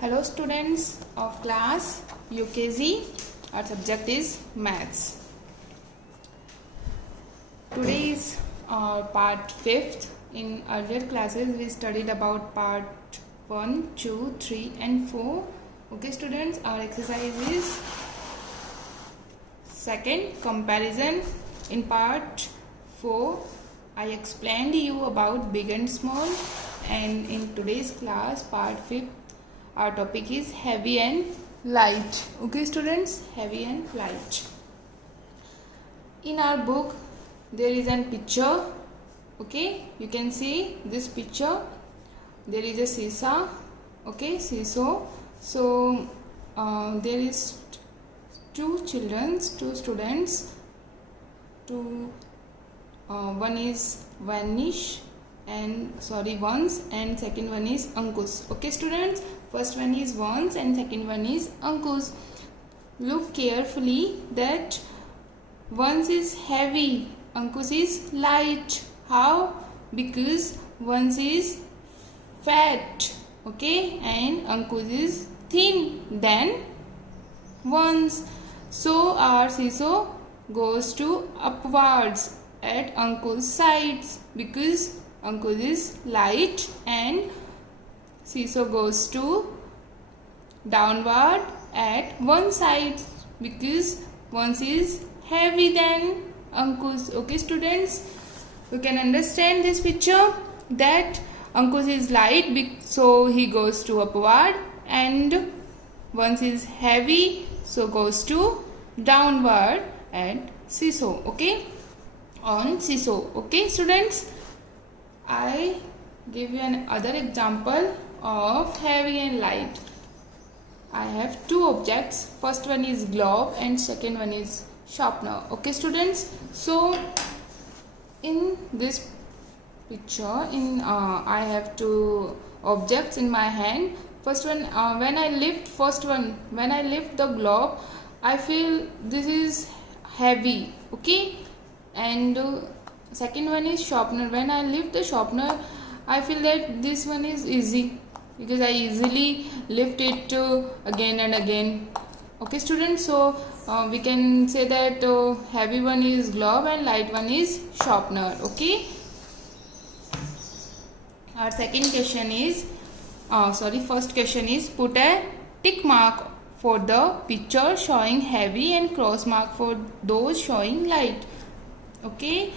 Hello students of class UKG. Our subject is maths. Today is part 5th. In earlier classes we studied about part 1, 2, 3 and 4. Okay students, our exercise is second comparison. In part 4 I explained you about big and small, and in today's class part 5th our topic is heavy and light. Okay students, heavy and light. In our book there is a picture. Okay, you can see this picture. There is a seesaw. Okay, seesaw. So there is two students. One is Vanish and Vans, and second one is Ankush. Okay students, first one is Vans and second one is Ankush. Look carefully that Vans is heavy, Ankush is light. How? Because Vans is fat, okay, and Ankush is thin than Vans. So our seesaw goes to upwards at Ankush's sides because Ankush is light, and seesaw goes to downward at one side because one is heavy than Ankush. Okay students, you can understand this picture that Ankush is light, so he goes to upward, and one is heavy, so goes to downward at seesaw. Okay, on seesaw. Okay students, I give you another example of heavy and light. I have two objects. First one is globe and second one is sharpener. Okay students, so in this picture I have two objects in my hand. First one, when I lift the globe, I feel this is heavy. Okay, and second one is sharpener. When I lift the sharpener, I feel that this one is easy because I easily lift it again and again. Okay students, so we can say that heavy one is globe and light one is sharpener. Okay, our first question is put a tick mark for the picture showing heavy and cross mark for those showing light. Okay,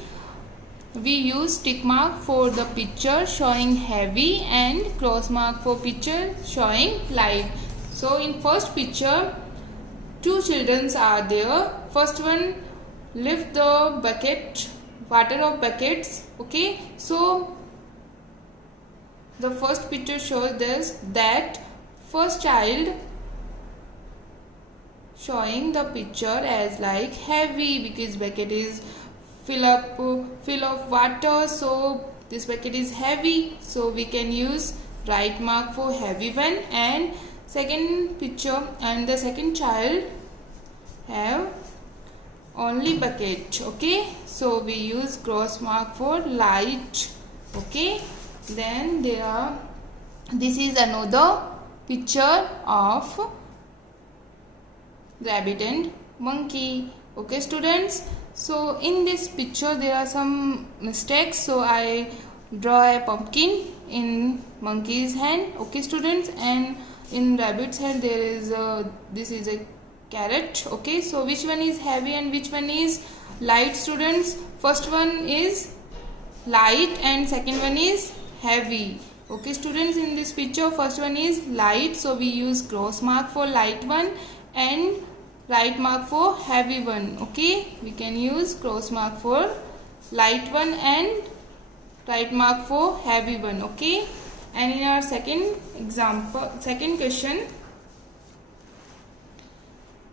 we use tick mark for the picture showing heavy and cross mark for picture showing light. So in first picture, two children are there. First one lift the bucket, water of buckets. Okay, so the first picture shows this, that first child showing the picture as like heavy because bucket is fill of water, so this bucket is heavy, so we can use right mark for heavy one. And second picture, and the second child have only bucket. Okay, so we use cross mark for light. Okay, then this is another picture of rabbit and monkey. Okay students, so in this picture there are some mistakes, so I draw a pumpkin in monkey's hand. Okay students, and in rabbit's hand there is this is a carrot. Okay, so which one is heavy and which one is light students? First one is light and second one is heavy. Okay students, in this picture first one is light, so we use cross mark for light one and right mark for heavy one. Okay, we can use cross mark for light one and right mark for heavy one. Okay, and in our second question,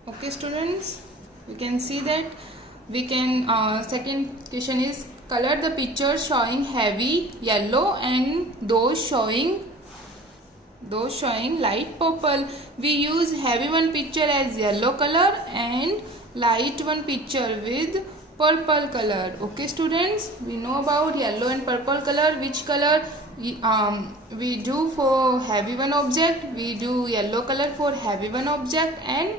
okay students, you can see that we can second question is color the picture showing heavy yellow and those showing light purple. We use heavy one picture as yellow color and light one picture with purple color. Okay students, we know about yellow and purple color. Which color we do for heavy one object, we do yellow color for heavy one object and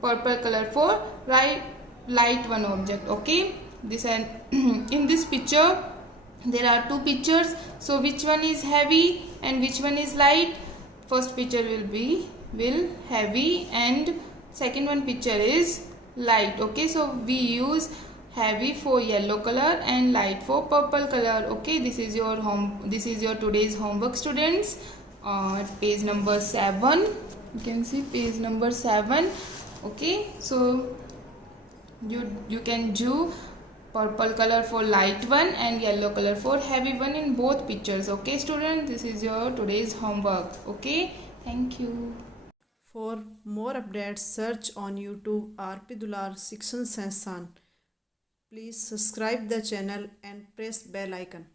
purple color for light one object. Okay, this and in this picture there are two pictures, so which one is heavy and which one is light? First picture will heavy and second one picture is light. Okay, so we use heavy for yellow color and light for purple color. Okay, this is your today's homework, students. Page number 7, you can see page number 7. Okay, so you can do purple color for light one and yellow color for heavy one in both pictures. Okay, students, this is your today's homework. Okay, thank you. For more updates, search on YouTube RP Dular Section Session. Please subscribe the channel and press bell icon.